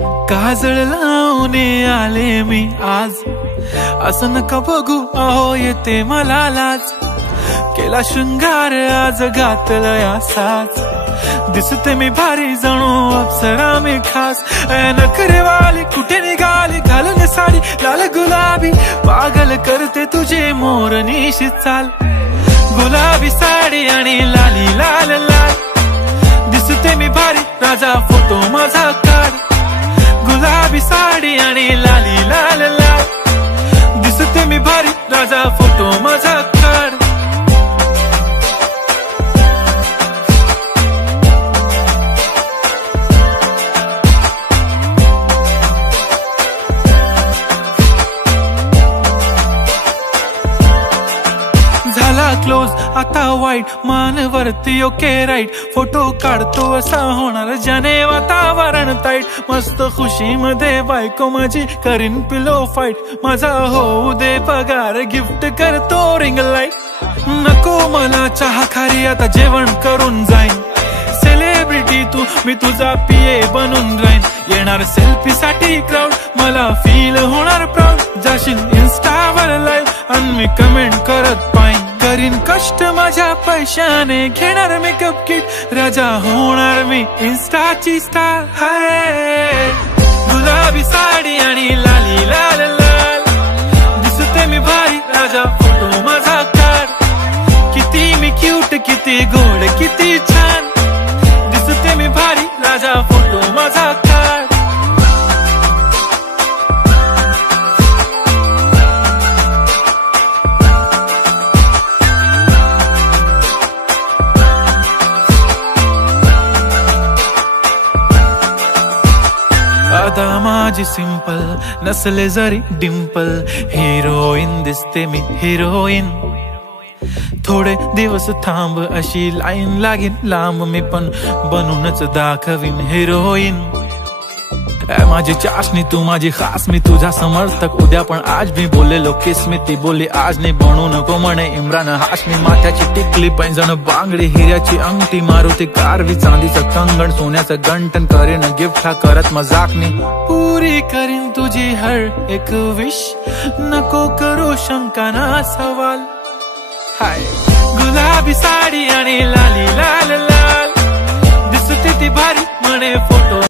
काजळ लावून आले मी आज, असं नका बघू अहो येते मला लाज। केला शृंगार आज घातलया साज, दिसते मी भारी जणू अप्सरा मी खास। नखरेवाली कुठे निघाली घालून साडी लाल गुलाबी, पागल करते तुझे मोरनीशी चाल। गुलाबी साडी आणि लाली लाल लाल, दिसते मी भारी राजा फोटो माझा काढ। गुलाबी साडी आणि लाली लाल लाल, दिसते मी भारी राजा फोटो माझा काढ। झाला क्लोज आता वाईट, मान वरती ओके राईट, फोटो काढतो असा होणार ज्याने वातावरण ताईट। मस्त खुशी मध्ये बायको माझी करीन पिलो फाईट, माझा होऊ दे पगार गिफ्ट करतो रिंग लाईट। नको मला चहा खारी आता जेवण करून जाईन, सेलिब्रिटी तू मी तुझा पीए बनून राहीन। येणार सेल्फी साठी क्राऊड मला फील होणार प्राऊड, जाशील इन्स्टावर लाईव्ह आणि मी कमेंट करत पाईन। करीन कष्ट माझ्या पैशाने घेणार मेकअप किट, राजा होणार मी इन्स्टाची स्टार। हाय गुलाबी साडी आणि लाली लाल लाल, दिसते मी भारी राजा फोटो माझा काढ। किती मी क्यूट किती गोड किती छान, दिसते मी भारी राजा फोटो माझा काढ। आता माझी सिंपल नसले जरी डिंपल, हिरोईन दिसते मी हिरोईन। थोडे दिवस थांब अशी लाईन लागेल लांब, मी पण बनूनच दाखवीन हिरोईन। माझी चाशनी तू माझी खास, मी तुझा समर्थक उद्या पण आज मी बोललेलो किस मी, ती बोलली आज नाही बनू नको म्हणे इम्रान हाशमी। माथ्याची टिकली पैंजण बांगडी हिऱ्याची अंगठी, मारुती कारवी चांदीचं कंगण सोन्याचं गंटन, करीन गिफ्ट हा करत मजाकनी। पुरी करीन तुझी हर एक विश, नको करू शंका ना सवाल। हाय गुलाबी साडी आणि लाली लाल लाल, दिसते ती भारी म्हणे फोटो